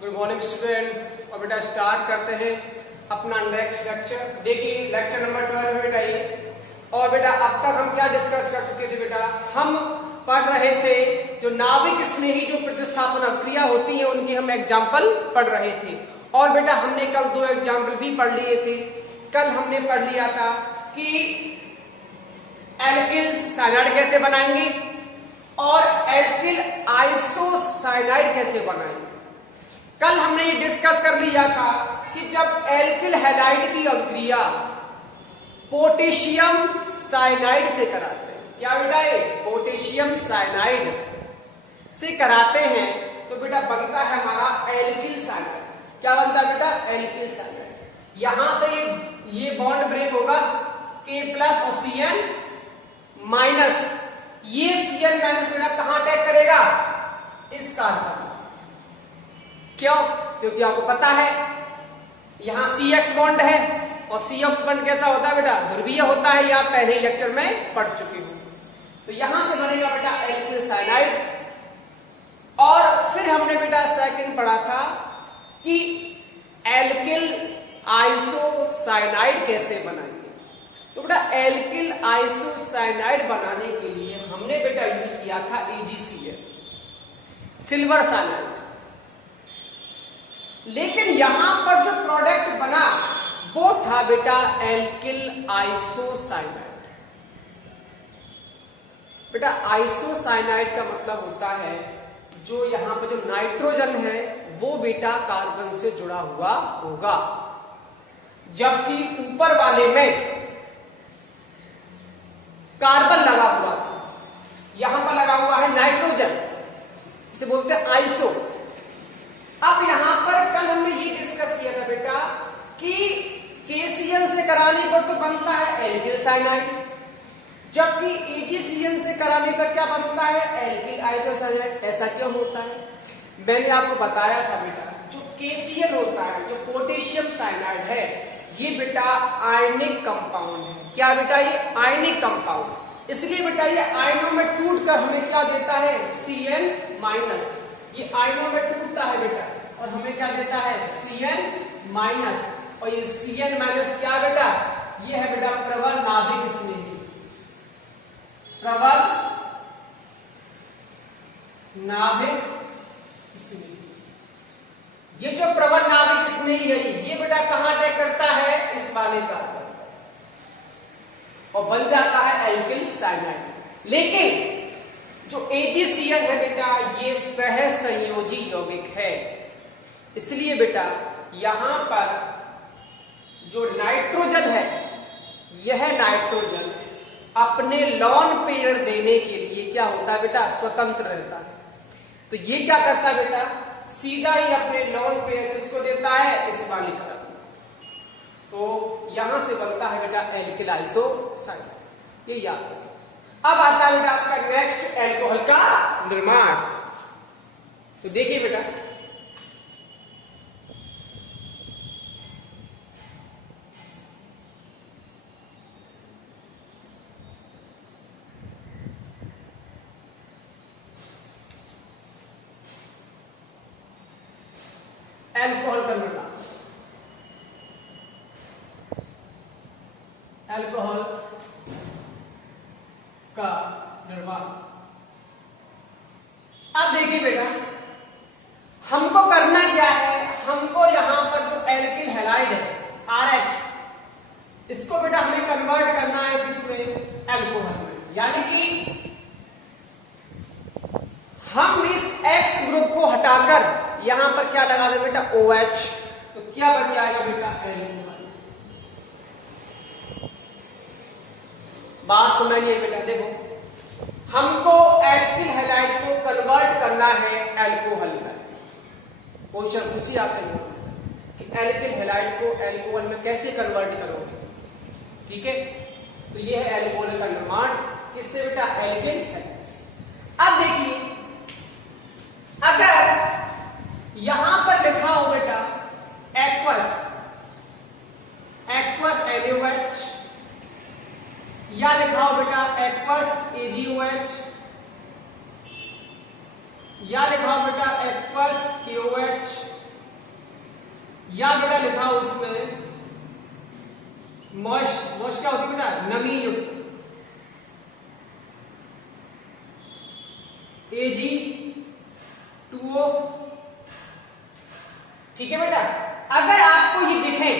Good morning students. और बेटा start करते हैं अपना नेक्स्ट लेक्चर। देखिए लेक्चर नंबर 12 में बेटा ये। और बेटा अब तक हम क्या डिस्कस कर चुके थे बेटा, हम पढ़ रहे थे जो नाभिक स्नेही जो प्रतिस्थापन अभिक्रिया होती है उनकी हम एग्जाम्पल पढ़ रहे थे। और बेटा हमने कल 2 एग्जाम्पल भी पढ़ लिए थे। कल हमने पढ़ लिया था कि एल्किल साइनाइड कैसे बनाएंगे और एल्किल आइसोसाइनाइड कैसे बनाएंगे। कल हमने ये डिस्कस कर लिया था कि जब एल्किल हैलाइड की अभिक्रिया पोटेशियम साइनाइड से कराते हैं, क्या बेटा ये पोटेशियम साइनाइड से कराते हैं तो बेटा बनता है हमारा एल्किल साइनाइड। क्या बनता है बेटा? Alkyl cyanide. यहां से ये बॉन्ड ब्रेक होगा K प्लस और Cn माइनस। ये Cn माइनस बेटा कहां अटैक करेगा? इस कार्बन। क्यों? क्योंकि आपको पता है यहां CX बॉन्ड है और CX बॉन्ड कैसा होता है बेटा? ध्रुवीय होता है। ये आप पहले लेक्चर में पढ़ चुके हो। तो यहां से बनेगा बेटा एल्किल साइनाइड। और फिर हमने बेटा सेकंड पढ़ा था कि एल्किल आइसोसाइनाइड कैसे बनाएंगे। तो बेटा एल्किल आइसोसाइनाइड बनाने के लिए हमने बेटा यूज किया था AgCl, सिल्वर साइनाइड। लेकिन यहां पर जो प्रोडक्ट बना वो था बेटा एल्किल आइसोसाइनाइड। बेटा आइसोसाइनाइड का मतलब होता है जो यहां पर जो नाइट्रोजन है वो बेटा कार्बन से जुड़ा हुआ होगा, जबकि ऊपर वाले में कार्बन लगा हुआ था। यहां पर लगा हुआ है नाइट्रोजन, इसे बोलते हैं आइसो। अब यहां पर कल हमने ये डिस्कस किया था बेटा कि KCl से कराने पर तो बनता है एल्किल साइनाइड, जबकि AgCl से कराने पर क्या बनता है? Alkyl isocyanide. ऐसा क्यों होता है? मैंने आपको बताया था बेटा जो KCl होता है, जो पोटेशियम साइनाइड है, ये बेटा आयनिक कंपाउंड है। क्या बेटा? ये आयनिक कंपाउंड। इसलिए बेटा ये आयनों में टूट कर हमें क्या देता है? Cn minus. ये आयनों में टूटता है बेटा और हमें क्या देता है? Cn minus. और ये Cn माइनस क्या बेटा? ये है बेटा प्रबल नाभिक स्नेही। प्रबल नाभिक स्नेही। ये जो प्रबल नाभिक स्नेही है ये बेटा कहां अटैक करता है? इस वाले कार्बन और बन जाता है एल्किल साइनाइड। लेकिन जो AgCl है बेटा ये सह संयोजी यौगिक है। इसलिए बेटा यहां पर जो नाइट्रोजन है यह नाइट्रोजन अपने लॉन पेयर देने के लिए क्या होता है बेटा? स्वतंत्र रहता है। तो ये क्या करता है बेटा? सीधा ही अपने लॉन पेयर किसको देता है? इस वाले कार्बन। तो यहां से बनता है बेटा एल्किल आइसोसाइनाइड। ये याद रखिए। अब आता है बेटा आपका नेक्स्ट एल्कोहल का निर्माण। तो देखिए बेटा एल्कोहल का निर्माण। एल्कोहल का निर्माण। अब देखिए बेटा हमको करना क्या है? हमको यहां पर जो एल्किल हैलाइड है RH, इसको बेटा हमें कन्वर्ट करना है किसमें? एल्कोहल में। यानी कि हम इस X ग्रुप को हटाकर यहां पर क्या लगा दें बेटा? OH। तो क्या बन जाएगा बेटा? एल्कोहल। बात समझिए बेटा। देखो हमको एल्किल हैलाइड को कन्वर्ट करना है एल्कोहल में। क्वेश्चन पूछिए आपने कि एल्किल हैलाइड को एल्कोहल में कैसे कन्वर्ट करोगे? ठीक है, तो ये है एल्कोहल का निर्माण। किससे बेटा? Alkyl halide. अब देखिए अगर यहां पर लिखा हो बेटा एक्वस NaOH, या लिखा हो बेटा एक्वस AgOH, या लिखा हो बेटा एक्वस KOH, या बेटा लिखा उसमें मॉइस्ट क्या होती है बेटा, नमी युक्त, Ag2O। ठीक है बेटा, अगर आपको ये दिखे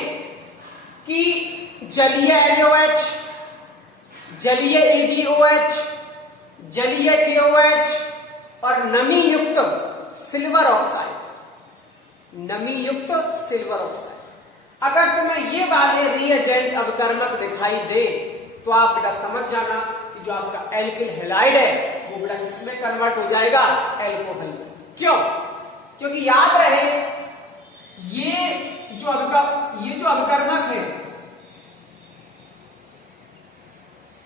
कि जलीय NaOH, जलीय AgOH, जलीय KOH और नमी युक्त सिल्वर ऑक्साइड, नमी युक्त सिल्वर ऑक्साइड, अगर तुम्हें ये वाले रिएजेंट अवकर्मक दिखाई दे तो आप बेटा समझ जाना कि जो आपका एल्किल हैलाइड है वो बेटा किसमें कन्वर्ट हो जाएगा, एल्कोहल में। क्यों? क्योंकि याद रहे ये जो अवकर्मक है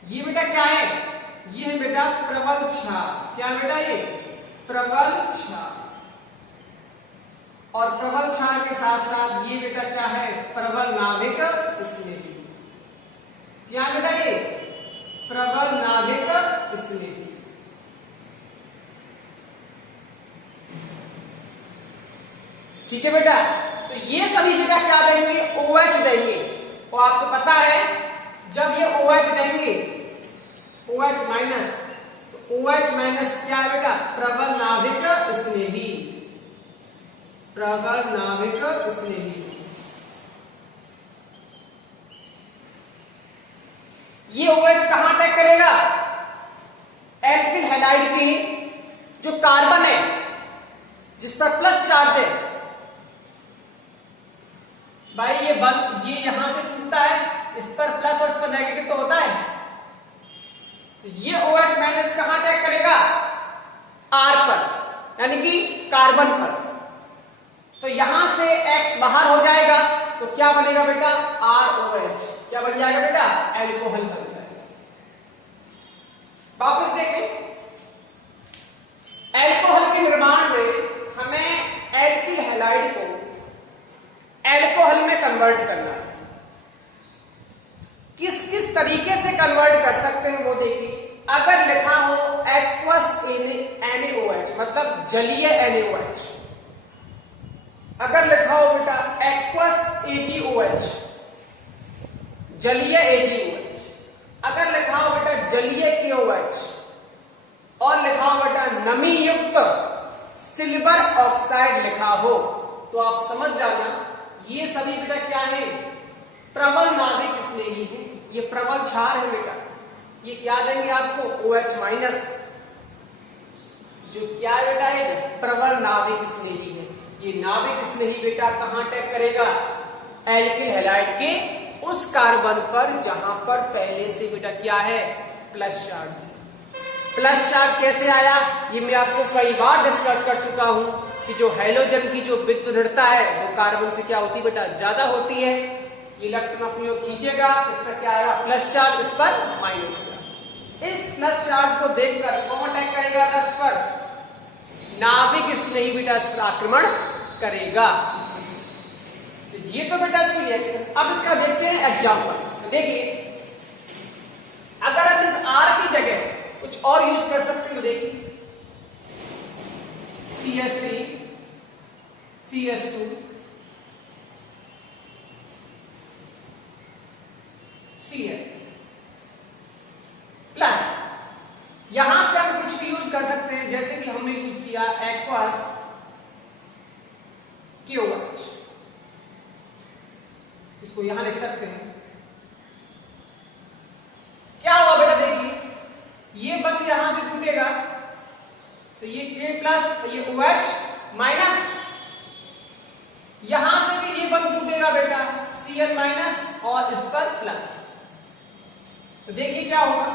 ये बेटा क्या है, ये है बेटा प्रबल क्षार। क्या बेटा, ये प्रबल क्षार, और प्रबल क्षार के साथ साथ ये बेटा क्या है, प्रबल नाभिक स्नेही। क्या बेटा, ये प्रबल नाभिक स्नेही। ठीक है बेटा, तो ये सभी बेटा क्या देंगे, OH देंगे। और आपको पता है जब ये OH देंगे, OH माइनस, तो OH माइनस क्या है बेटा, प्रबल नाभिक स्नेही, प्रबल नाभिक स्नेही। ये OH कहां अटैक करेगा, एल्किल हैलाइड की जो कार्बन है जिस पर प्लस चार्ज है, भाई ये यहां से टूटता है, इस पर प्लस और इस पर नेगेटिव तो होता है, तो ये OH माइनस कहां अटैक करेगा, R पर, यानी कि कार्बन पर। तो यहां से X बाहर हो जाएगा तो क्या बनेगा बेटा, ROH। क्या बन जाएगा बेटा, एल्कोहल बन जाएगा। वापस देखें, एल्कोहल के निर्माण में हमें एल्किल हैलाइड को एल्कोहल में कन्वर्ट करना है। किस किस तरीके से कन्वर्ट कर सकते हैं वो देखिए। अगर लिखा हो एक्वस NaOH मतलब जलीय NaOH, अगर लिखा हो बेटा एक्वस AgOH जलीय AgOH, अगर लिखा हो बेटा जलीय KOH, और लिखा हो बेटा नमी युक्त सिल्वर ऑक्साइड लिखा हो, तो आप समझ जाना ये सभी बेटा क्या है, प्रबल नाभिक स्नेही है। ये प्रबल क्षार है बेटा। ये क्या देंगे आपको, OH माइनस, जो क्या है बेटा, ये प्रबल नाभिक स्नेही है। ये नाभिक स्नेही बेटा कहां अटैक करेगा, एल्किल हैलाइड के उस कार्बन पर जहां पर पहले से बेटा क्या है, प्लस चार्ज है। प्लस चार्ज कैसे आया, ये मैं आपको कई बार डिस्कस कर चुका हूं कि जो हैलोजन की जो विद्युत ऋणता है वो कार्बन से क्या होती है बेटा, ज्यादा होती है। ये इलेक्ट्रॉन अपनी ओर खींचेगा, इस पर क्या आएगा, प्लस चार्ज, इस पर माइनस चार्ज। इस प्लस चार्ज को देखकर कौन अटैक करेगा, इस पर नाभिक स्नेही बेटा इस पर आक्रमण करेगा। तो ये तो बेटा इसकी रिएक्शन। अब इसका देखते हैं एग्जाम्पल। तो देखिए, अगर आप इस R की जगह कुछ और यूज कर सकते हैं तो देखिए, CH3 CH2 Cl प्लस यहां से हम कुछ भी यूज कर सकते हैं, जैसे कि हमने यूज किया एक्वस KOH, इसको यहां लिख सकते हैं। क्या हुआ बेटा, देखिए ये बंद यहां से टूटेगा तो ये K प्लस, ये OH माइनस, यहां से भी ये बंद टूटेगा बेटा, Cl माइनस, और इस पर प्लस। तो देखिए क्या होगा,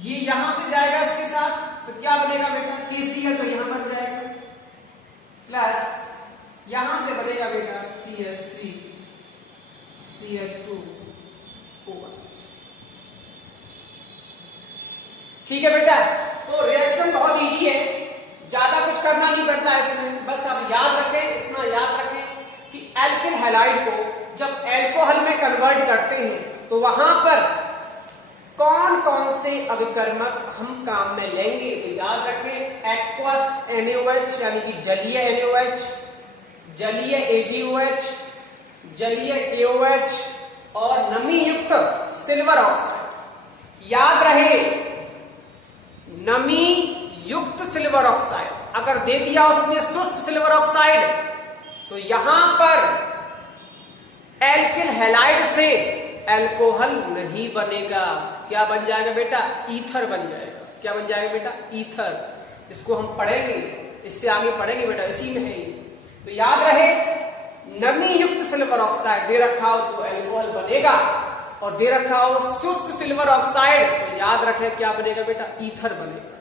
ये यहां से जाएगा इसके साथ, तो क्या बनेगा बेटा, KCl तो यहां बन जाएगा, प्लस यहां से बनेगा बेटा CH3 CH2 OH। ठीक है बेटा, तो रिएक्शन बहुत इजी है, ज्यादा कुछ करना नहीं पड़ता इसमें। बस आप याद रखें, इतना याद रखें कि एल्किल हैलाइड को जब एल्कोहल में कन्वर्ट करते हैं तो वहां पर कौन कौन से अभिकर्मक हम काम में लेंगे। तो याद रखें, एक्वस NaOH यानी कि जलीय NaOH, जलीय AgOH, जलीय KOH और नमी युक्त सिल्वर ऑक्साइड। याद रहे, नमी युक्त सिल्वर ऑक्साइड अगर दे दिया उसने शुष्क सिल्वर ऑक्साइड, तो यहां पर एल्किल हैलाइड से एल्कोहल नहीं बनेगा। क्या बन जाएगा बेटा? ईथर बन जाएगा। क्या बन जाएगा बेटा? ईथर। इसको हम पढ़ेंगे, इससे आगे पढ़ेंगे बेटा, इसी में है ये। तो याद रहे, नमी युक्त सिल्वर ऑक्साइड दे रखा हो तो एल्कोहल बनेगा, और दे रखा हो शुष्क सिल्वर ऑक्साइड तो याद रखें क्या बनेगा बेटा? ईथर बनेगा।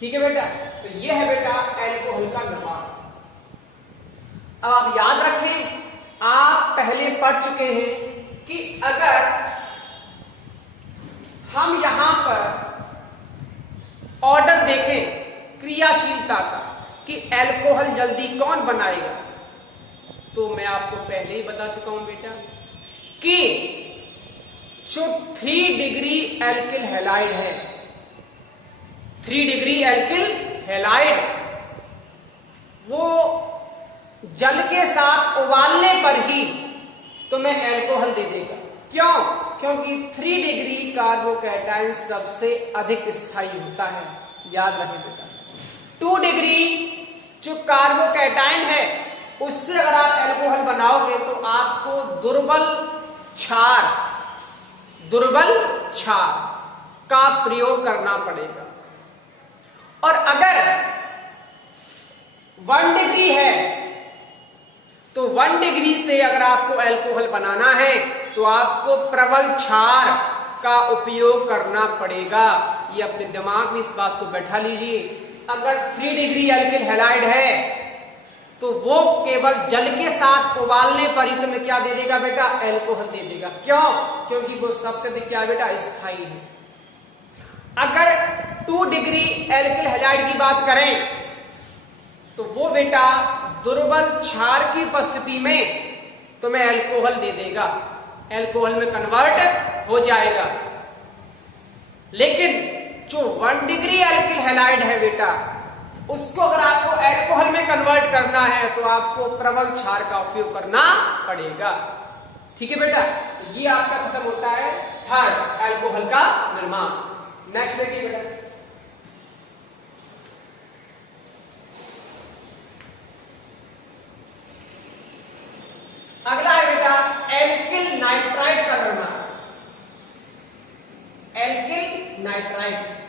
ठीक है बेटा? तो ये है बेटा एल्कोहल का निर्माण। अब आप याद रखें, आप पहले पढ़ चुके हैं कि अगर हम यहां पर ऑर्डर देखें क्रियाशीलता का कि एल्कोहल जल्दी कौन बनाएगा, तो मैं आपको पहले ही बता चुका हूं बेटा कि जो 3 डिग्री एल्किल हैलाइड है, 3 डिग्री एल्किल हैलाइड, वो जल के साथ उबालने पर ही तुम्हें एल्कोहल दे देगा। क्यों? क्योंकि 3 डिग्री कार्बोकैटायन सबसे अधिक स्थायी होता है। याद रखें बेटा, 2 डिग्री जो कार्बोकैटायन है उससे अगर आप एल्कोहल बनाओगे तो आपको दुर्बल क्षार का प्रयोग करना पड़ेगा। और अगर 1 डिग्री है तो 1 डिग्री से अगर आपको एल्कोहल बनाना है तो आपको प्रबल क्षार का उपयोग करना पड़ेगा। ये अपने दिमाग में इस बात को बैठा लीजिए। अगर 3 डिग्री एल्किल हैलाइड है तो वो केवल जल के साथ उबालने पर ही तुम्हें क्या दे देगा बेटा? एल्कोहल दे देगा। क्यों? क्योंकि वो सबसे अधिक क्या बेटा? स्थायी है। अगर 2 डिग्री एल्किल हैलाइड की बात करें तो वो बेटा दुर्बल क्षार की उपस्थिति में तुम्हें एल्कोहल दे देगा, एल्कोहल में कन्वर्ट हो जाएगा। लेकिन जो 1 डिग्री एल्किल हैलाइड है बेटा, उसको अगर आपको एल्कोहल में कन्वर्ट करना है तो आपको प्रबल क्षार का उपयोग करना पड़ेगा। ठीक है बेटा? ये आपका खत्म होता है थर्ड, एल्कोहल का निर्माण। नेक्स्ट देखिए बेटा, अगला है बेटा एल्किल नाइट्राइड का निर्माण। एल्किल नाइट्राइड,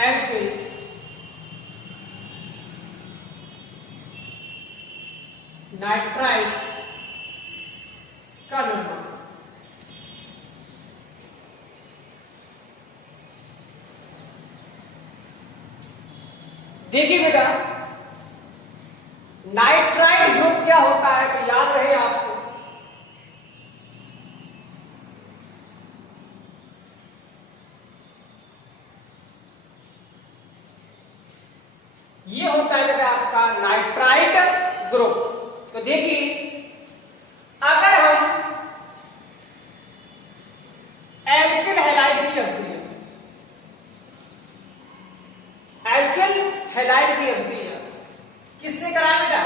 एल्किल नाइट्राइड का निर्माण। देखिए बेटा, नाइट्राइड ग्रुप क्या होता है तो याद रहे आपको, ये होता है बेटा आपका नाइट्राइड ग्रुप। तो देखिए, अगर हम एल्किल हैलाइड की अभिक्रिया, एल्किल हैलाइड की अभिक्रिया किससे कराएं बेटा?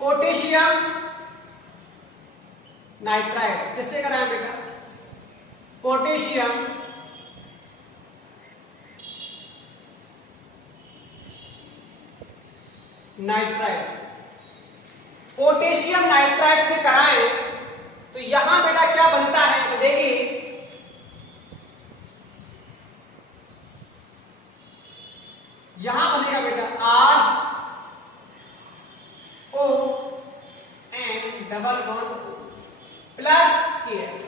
Potassium nitride. किससे कराएं बेटा? Potassium nitride. पोटेशियम नाइट्राइड से कराएं तो यहां बेटा क्या बनता है तो देखिए, यहां बनेगा बेटा RON double bond plus KX।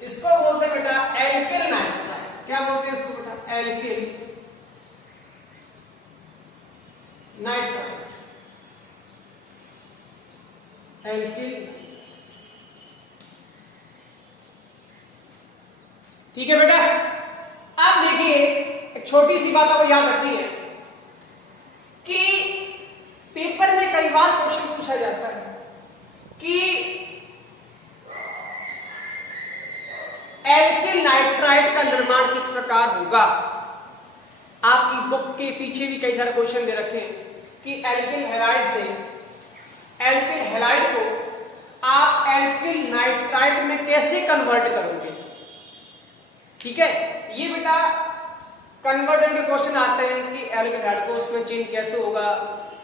इसको बोलते हैं बेटा एल्किल नाइट्राइड। क्या बोलते हैं इसको बेटा? Alkyl nitride, alkyl. ठीक है बेटा? अब देखिए, एक छोटी सी बात आपको याद रखनी है। एल्किल नाइट्राइट का निर्माण किस प्रकार होगा। आपकी बुक के पीछे भी कई सारे क्वेश्चन दे रखे हैं कि एल्किल हैलाइड से एल्किल हैलाइड को आप एल्किल नाइट्राइट में कैसे कन्वर्ट करोगे। ठीक है, ये बेटा कन्वर्जन के क्वेश्चन आते हैं कि एल्किल हैलाइड को उसमें चेंज कैसे होगा,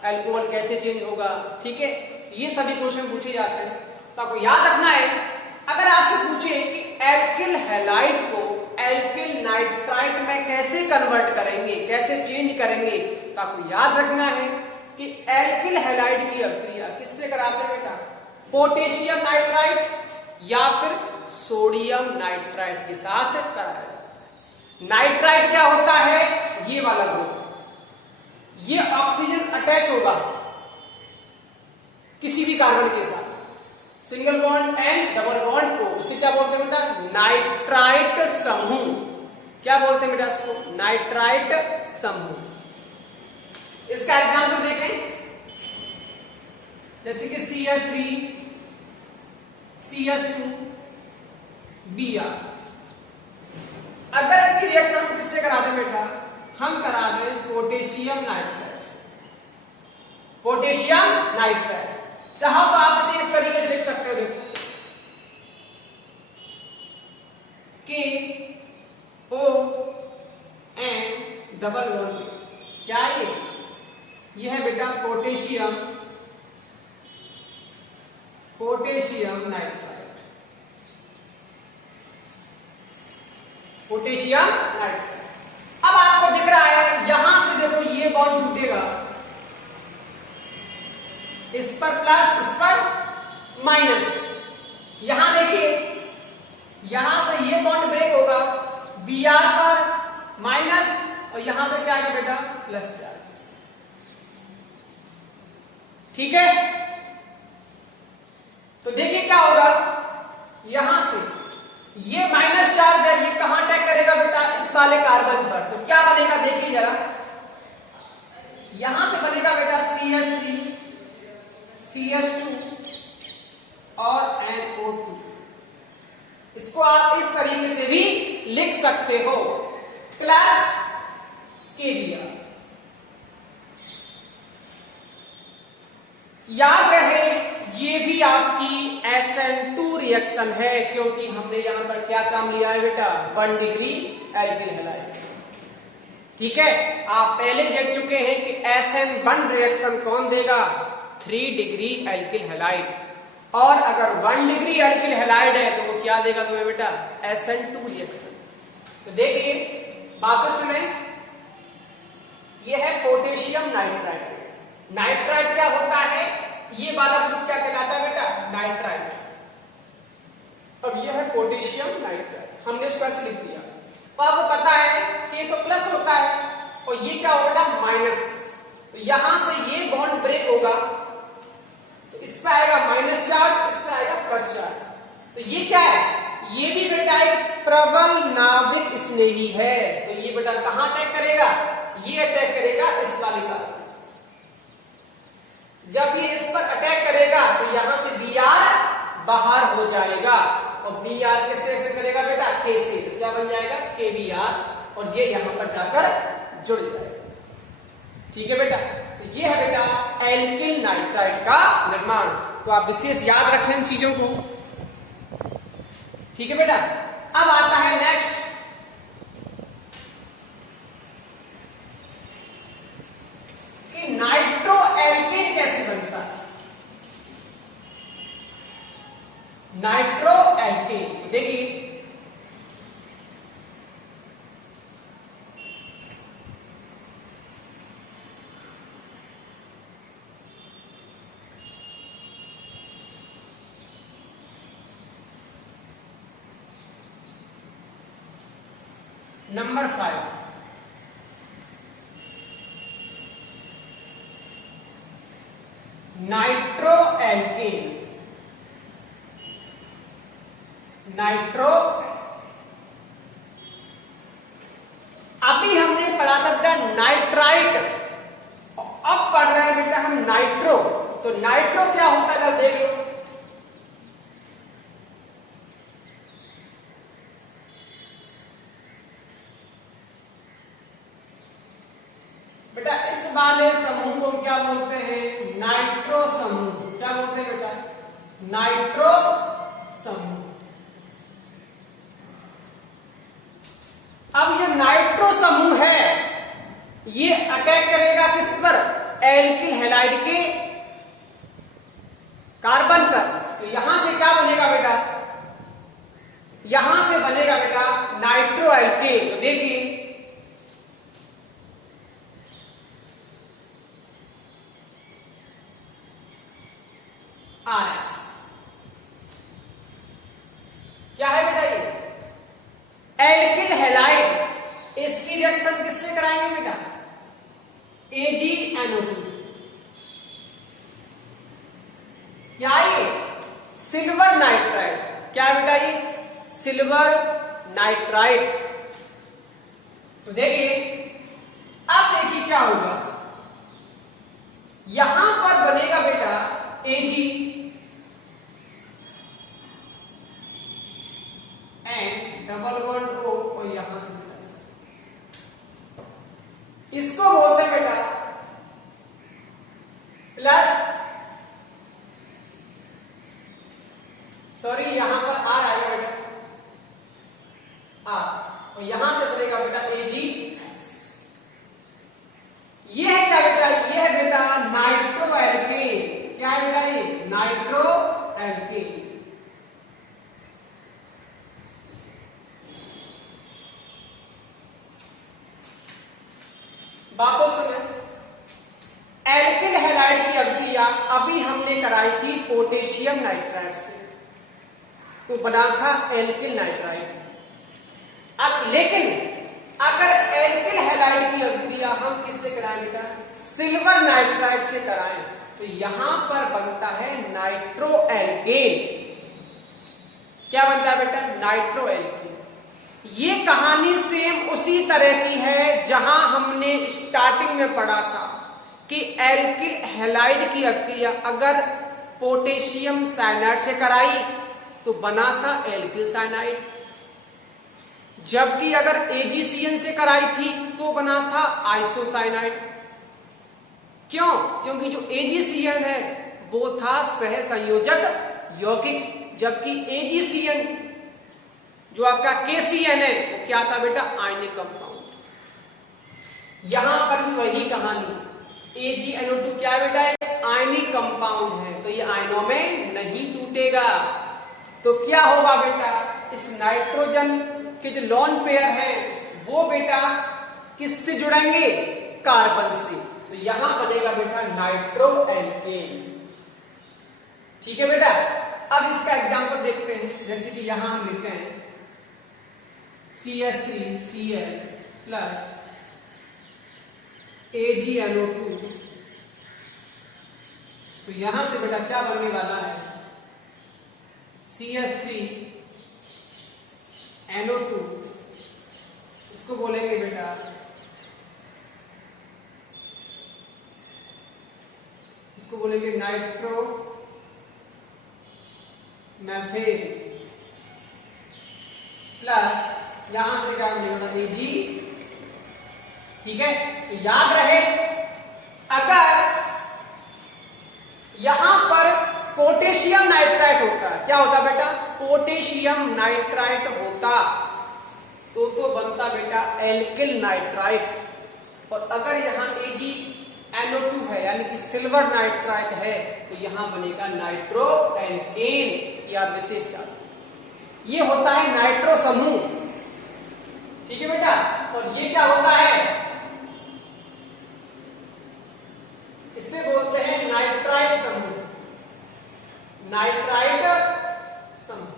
एल्कोहल कैसे चेंज होगा। ठीक है, ये सभी क्वेश्चन पूछे जाते हैं। तो आपको याद रखना है, अगर आपसे पूछे कि एल्किल हैलाइड को एल्किल नाइट्राइट में कैसे कन्वर्ट करेंगे, कैसे चेंज करेंगे, तो आपको याद रखना है कि एल्किल हैलाइड की अभिक्रिया किससे कराते हैं बेटा, पोटेशियम नाइट्राइट या फिर सोडियम नाइट्राइट के साथ कराया जाता है। नाइट्राइट क्या होता है, ये वाला ग्रुप, ये ऑक्सीजन अटैच होगा किसी भी कार्बन के साथ, single bond and double bond को, इसे क्या बोलते हैं बेटा, नाइट्राइट समूह। क्या बोलते हैं बेटा इसको, नाइट्राइट समूह। इसका एग्जाम्पल देखें, जैसे कि CH3 CH2 Br। अगर इसकी रिएक्शन हम किससे करा दें बेटा, हम करा दें पोटेशियम नाइट्राइट, पोटेशियम नाइट्राइट। चाहो तो आप इसे इस तरीके से लिख सकते हो, देखो KON डबल बॉन्ड, क्या ये है बेटा पोटेशियम नाइट्राइट, पोटेशियम नाइट्राइट। अब आपको दिख रहा है यहां से, देखो ये बॉन्ड टूटेगा, इस पर प्लस इस पर माइनस, यहां देखिए यहां से ये बॉन्ड ब्रेक होगा, Br पर माइनस और यहां पे क्या है बेटा, प्लस चार्ज। ठीक है, तो देखिए क्या होगा, यहां से ये माइनस चार्ज है, ये कहां अटैक करेगा बेटा, इस वाले कार्बन पर। तो क्या बनेगा देखिए जरा, यहां से बनेगा बेटा CH3 CH2 और NO2। इसको आप इस तरीके से भी लिख सकते हो, प्लस KBr। याद रहे ये भी आपकी SN2 रिएक्शन है, क्योंकि हमने यहां पर क्या काम लिया है बेटा, 1 डिग्री एल्किल हैलाइड। ठीक है, आप पहले देख चुके हैं कि SN1 रिएक्शन कौन देगा, 3 डिग्री एल्किल हैलाइड। और अगर 1 डिग्री एल्किल हैलाइड है तो वो क्या देगा तुम्हें बेटा, SN2 रिएक्शन। तो देखिए वापस में, ये है पोटेशियम नाइट्राइट। नाइट्राइट क्या होता है, ये वाला ग्रुप क्या कहलाता है बेटा, नाइट्राइट। अब ये है पोटेशियम नाइट्राइट, हमने इसको ऐसे लिख दिया। तो आपको पता है कि ये तो प्लस होता है और ये क्या होगा, माइनस। तो यहां से ये बॉन्ड ब्रेक होगा, तो इस पे आएगा माइनस चार्ज, इस पे आएगा प्लस चार्ज। तो ये क्या है, ये भी बेटा एक प्रबल नाभिक स्नेही है। तो ये बेटा कहां अटैक करेगा, ये अटैक करेगा इस वाले का। जब ये इस पर अटैक करेगा तो यहां से Br बाहर हो जाएगा, और Br किससे से करेगा बेटा, K से। तो क्या बन जाएगा, KBr, और ये यहां पर जाकर जुड़ जाएगा। ठीक है बेटा, तो ये है बेटा एल्किल नाइट्राइट का निर्माण। तो आप विशेष याद रखें इन चीजों को। ठीक है बेटा, अब आता है नेक्स्ट, कि नाइट्रो एल्केन कैसे बनता है। नाइट्रो एल्केन देखिए, नंबर 5, नाइट्रो एल्केन। नाइट्रो, अभी हमने पढ़ा था बेटा नाइट्राइट, अब पढ़ रहे हैं बेटा हम नाइट्रो। तो नाइट्रो क्या होता है, जब देख लो, वाले समूह को क्या बोलते हैं? नाइट्रो समूह। क्या बोलते हैं बेटा? नाइट्रो समूह। अब ये नाइट्रो समूह है, ये अटैक करेगा किस पर? एल्किल हैलाइड के कार्बन पर। तो यहां से क्या बनेगा बेटा? यहां से बनेगा बेटा नाइट्रो एल्केन। तो देखिए RS क्या है बेटा? ये एल्किल हैलाइड। इसकी रिएक्शन किससे कराएंगे बेटा? AgNO2 से। क्या ये? Silver nitride. क्या बेटा? ये सिल्वर नाइट्राइड। तो देखिए, अब देखिए क्या होगा। यहां पर बनेगा बेटा Ag and double bond O और यहां से इसको बोलते हैं बेटा प्लस, सॉरी यहां पर R आएगा बेटा, R, और यहां से बनेगा बेटा AgS। ये है क्या बेटा? ये है बेटा नाइट्रो एल्केन। क्या है बेटा? ये नाइट्रो एल्केन। वापस सुने, एल्किल हैलाइड की अभिक्रिया अभी हमने कराई थी पोटेशियम नाइट्राइड से, तो बना था एल्किल नाइट्राइड। अब लेकिन अगर एल्किल हैलाइड की अभिक्रिया हम किससे कराएं बेटा? सिल्वर नाइट्राइड से कराएं, तो यहां पर बनता है नाइट्रो एल्केन। क्या बनता है बेटा? Nitro alkene. ये कहानी सेम उसी तरह की है जहां हमने स्टार्टिंग में पढ़ा था कि एल्किल हैलाइड की अभिक्रिया अगर पोटेशियम साइनाइड से कराई तो बना था एल्किल साइनाइड, जबकि अगर AgCN से कराई थी तो बना था आइसोसाइनाइड। क्यों? क्योंकि जो AgCN है वो था सहसंयोजक यौगिक, जबकि AgCN जो आपका KCN है वो क्या था बेटा? Ionic compound. यहां पर भी वही कहानी, AgNO2 क्या है बेटा? आयनिक कंपाउंड है, तो ये आयनों में नहीं टूटेगा। तो क्या होगा बेटा? इस नाइट्रोजन के जो लोन पेयर है वो बेटा किससे जुड़ेंगे? कार्बन से। तो यहां बनेगा बेटा नाइट्रो एल्केन। ठीक है बेटा। अब इसका एग्जांपल देखते हैं, जैसे कि यहां हम लिखते हैं CH3Cl प्लस AgNO2। तो यहां से बेटा क्या बनने वाला है? CH3NO2, इसको बोलेंगे बेटा नाइट्रो मैथेन प्लस यहां से क्या बनेगा? Ag। ठीक है, तो याद रहे अगर यहां पर पोटेशियम नाइट्राइट होता, क्या होता बेटा? पोटेशियम नाइट्राइट होता तो बनता बेटा एल्किल नाइट्राइट, और अगर यहां AgNO2 है यानी कि सिल्वर नाइट्राइट है तो यहां बनेगा नाइट्रो एल्केन। या विशेष ये होता है नाइट्रो समूह। ठीक है बेटा। और ये क्या होता है? इसे बोलते हैं नाइट्राइट समूह। नाइट्राइट समूह।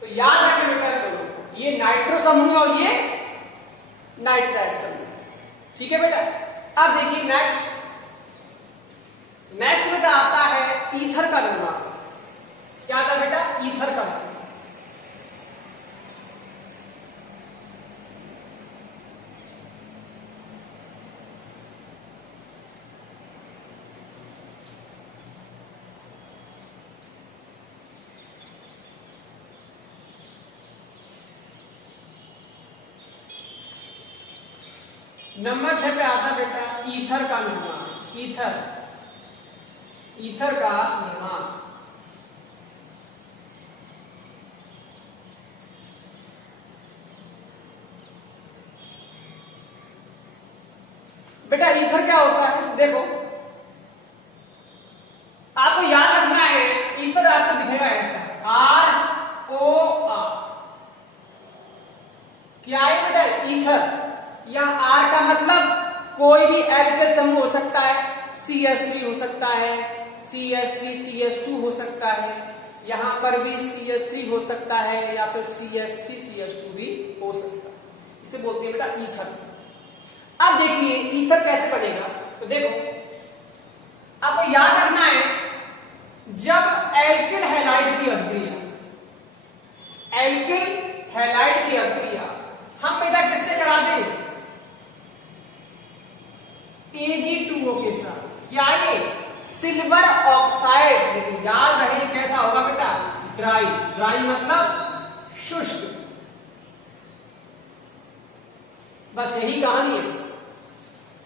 तो याद रखें बेटा, करो ये नाइट्रो समूह और ये नाइट्राइट समूह। ठीक है बेटा। अब देखिए नेक्स्ट बेटा आता है ईथर का निर्माण। क्या आता बेटा? ईथर का निर्माण। नंबर 6 पे आता बेटा ईथर का निर्माण। ईथर, ईथर का निर्माण। बेटा ईथर क्या होता है, देखो आपको याद रखना है, ईथर आपको दिखेगा ऐसा ROR। क्या है बेटा ईथर, या R का मतलब कोई भी एल्केल समूह हो सकता है, CH3 हो सकता है, CH3CH2 हो सकता है, यहां पर भी CH3 हो सकता है, या फिर CH3CH2 भी हो सकता है, इसे बोलते हैं बेटा ईथर। अब देखिए ईथर कैसे बनेगा, तो देखो आपको याद रखना है, जब एल्किल हैलाइड की अभिक्रिया, एल्किल हैलाइड की अभिक्रिया हम बेटा किससे करा दें, Ag2O के साथ, क्या ये सिल्वर ऑक्साइड, लेकिन याद रहे कैसा होगा बेटा, ड्राई। ड्राई मतलब शुष्क, बस यही कहानी है।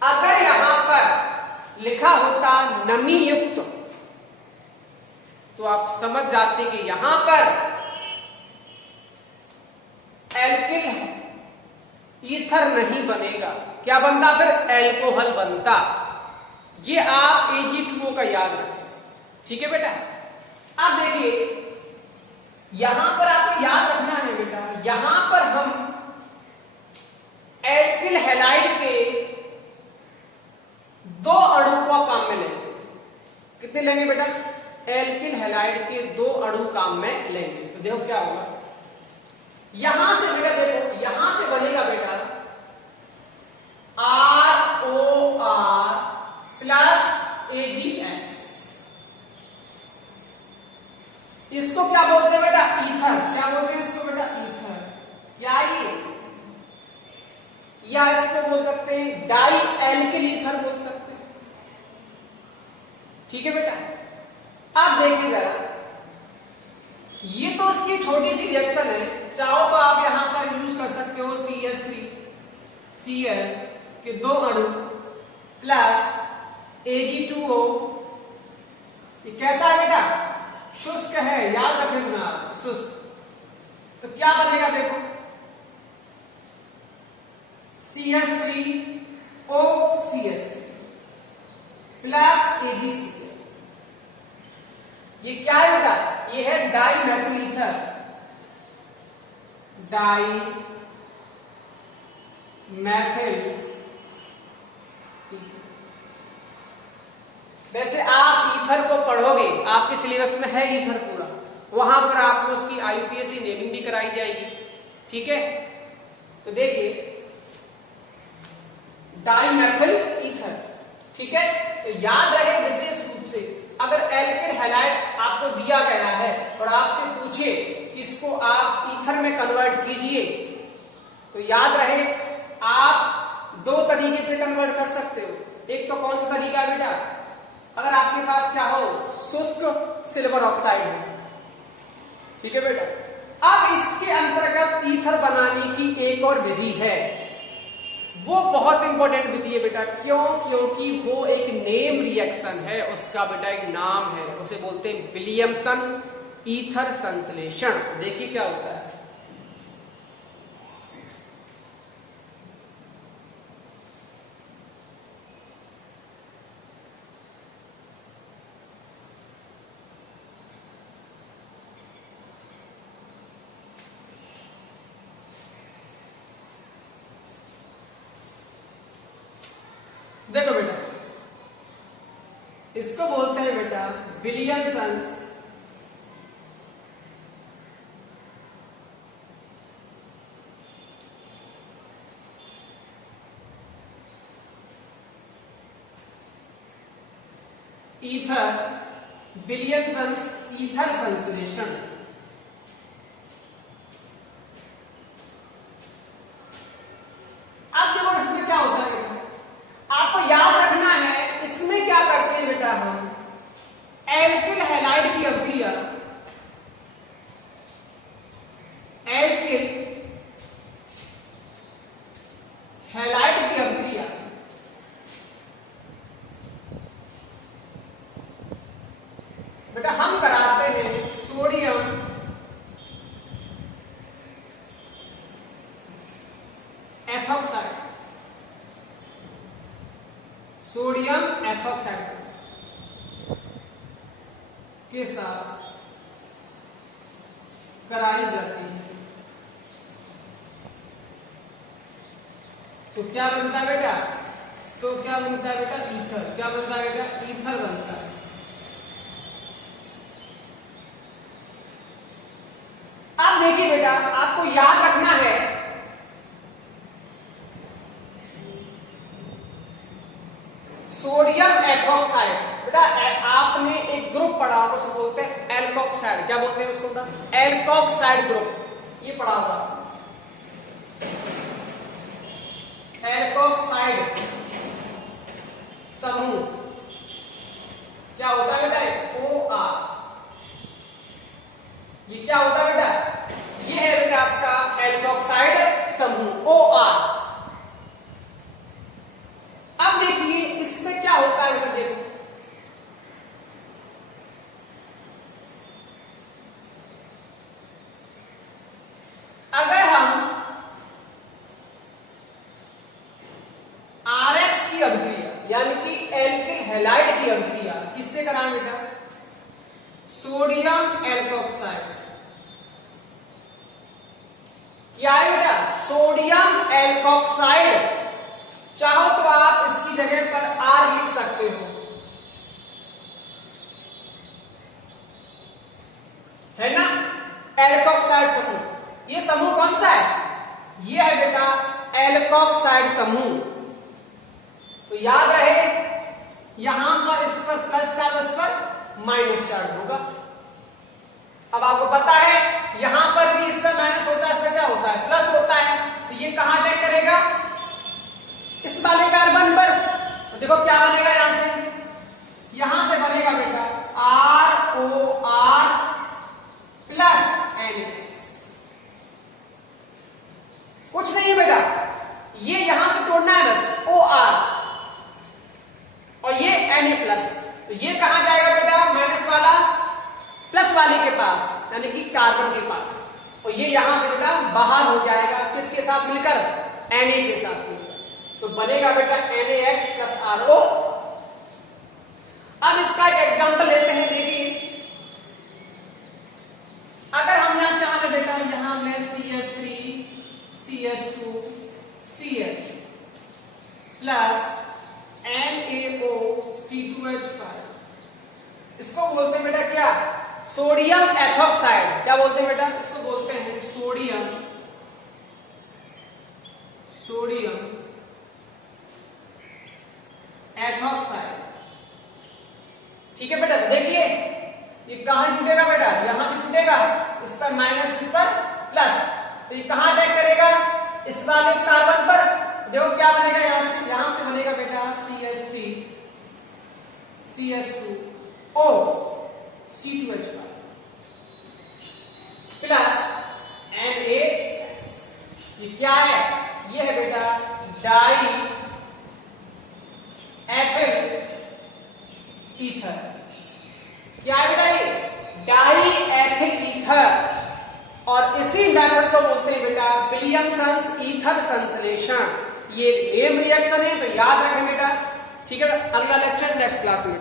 अगर यहां पर लिखा होता नमी युक्त, तो आप समझ जाते कि यहां पर एल्किल है, ईथर नहीं बनेगा, क्या बनता फिर, एल्कोहल बनता। ये आप Ag2O का याद रखें, ठीक है बेटा। अब देखिए यहां पर आपको याद रखना है बेटा, यहां पर हम एल्किल हैलाइड के 2 अणु को काम में लेंगे। कितने लेंगे बेटा, एल्किल हैलाइड के 2 अणु काम में लेंगे। तो देखो क्या होगा, यहां से बेटा देखो, यहां से बनेगा बेटा ROR प्लस AgX। इसको क्या बोलते हैं बेटा, ईथर। क्या बोलते हैं इसको बेटा, ईथर। क्या ये, या इसको बोल सकते हैं डाई एल्किल ईथर बोल सकते हैं, ठीक है बेटा। अब देखिए जरा, ये तो उसकी छोटी सी रिएक्शन है, चाहो तो आप यहां पर यूज कर सकते हो CH3Cl के 2 अणु प्लस Ag2O। ये कैसा है बेटा, शुष्क है, याद रखें ना, शुष्क। तो क्या बनेगा देखो, CH3OCH3 प्लस AgCl। ये क्या है बेटा, ये है dimethyl ether, dimethyl. वैसे आप ईथर को पढ़ोगे, आपके सिलेबस में है ईथर पूरा, वहां पर आपको उसकी IUPAC नेमिंग भी कराई जाएगी, ठीक है। तो देखिए डाईमेथिल ईथर, ठीक है। तो याद रहे विशेष रूप से, अगर एल्किल हैलाइड आपको दिया गया है और आपसे पूछे कि इसको आप ईथर में कन्वर्ट कीजिए, तो याद रहे आप 2 तरीके से कन्वर्ट कर सकते हो। एक तो कौन सा तरीका है बेटा, अगर आपके पास क्या हो, शुष्क सिल्वर ऑक्साइड हो, ठीक है बेटा। अब इसके अंतर्गत ईथर बनाने की एक और विधि है, वो बहुत इंपॉर्टेंट विधि है बेटा। क्यों, क्योंकि वो एक नेम रिएक्शन है, उसका बेटा एक नाम है, उसे बोलते हैं विलियमसन ईथर संश्लेषण। देखिए क्या होता है, देखो बेटा, इसको बोलते हैं बेटा विलियमसन्स ईथर, विलियमसन्स ईथर संश्लेषण। अब देखो इसमें क्या होता है बेटा, आपको याद रखना है, इसमें क्या करते हैं बेटा, हम एल्किल हैलाइड की अभिक्रिया, एल्किल हैलाइड की अभिक्रिया सोडियम एथोक्साइड के साथ कराई जाती है तो क्या बनता है बेटा? ईथर। क्या बनता है बेटा? ईथर बनता है। अब देखिए बेटा, आपको याद रखना है सोडियम एथोक्साइड। बेटा आपने एक ग्रुप पढ़ा होगा, उसको बोलते हैं एल्कोक्साइड। क्या बोलते हैं उसको? एल्कोक्साइड ग्रुप, ये पढ़ा होगा। एल्कोक्साइड समूह क्या होता है बेटा? OR। ये क्या होता है बेटा? ये है बेटा आपका एल्कोक्साइड समूह OR। अब देखिए इसमें क्या होता है बेटा, देखो अगर हम RX की अभिक्रिया यानी कि एल्किल हैलाइड की अभिक्रिया किससे कराएं बेटा? Sodium alkoxide. क्या है बेटा? Sodium alkoxide. चाहो तो आप इसकी जगह पर R लिख सकते हो, है ना? एल्कोक्साइड समूह, ये समूह कौन सा है? ये है बेटा एल्कोक्साइड समूह। तो याद रहे यहां पर इस पर प्लस चार्ज, इस पर माइनस चार्ज होगा। अब आपको पता है यहां पर भी इसका माइनस होता है, इसका क्या होता है? प्लस होता है। तो ये कहां अटैक करेगा? इस वाले कार्बन पर। तो देखो क्या बनेगा, यहां से बनेगा बेटा ROR प्लस NX। कुछ नहीं है बेटा, ये यहां से तोड़ना है बस, OR और ये Na प्लस। तो ये कहां जाएगा बेटा? माइनस वाला प्लस वाले के पास, यानी कि कार्बन के पास। और ये यहां से बेटा बाहर हो जाएगा, किसके साथ मिलकर? Na के साथ मिलकर। तो बनेगा बेटा NaH प्लस RO। अब इसका एक एग्जांपल लेते हैं। देखिए अगर हम यहां क्या ले बेटा, यहां ले CH3 CH2 CH plus NaO C2H5, इसको बोलते हैं बेटा क्या? Sodium ethoxide. क्या बोलते हैं बेटा? इसको बोलते हैं सोडियम एथोक्साइड। ठीक है बेटा, तो देखिए ये कहां जुटेगा बेटा? यहां से जुटेगा, इस पर माइनस, इस पर प्लस। तो ये कहां अटैक करेगा? इस वाले कार्बन पर। देखो क्या बनेगा, यहां से बनेगा बेटा CH3 CH2O C2H5 plus NaS। ये क्या है? ये है बेटा डाई एथिल ईथर। क्या है बेटा? ये डाई एथिल ईथर। और इसी मेथड को बोलते हैं बेटा विलियमसन्स ईथर संश्लेषण। ये नेम रिएक्शन है, तो याद रखें बेटा। ठीक है, अगला लेक्चर नेक्स्ट क्लास में।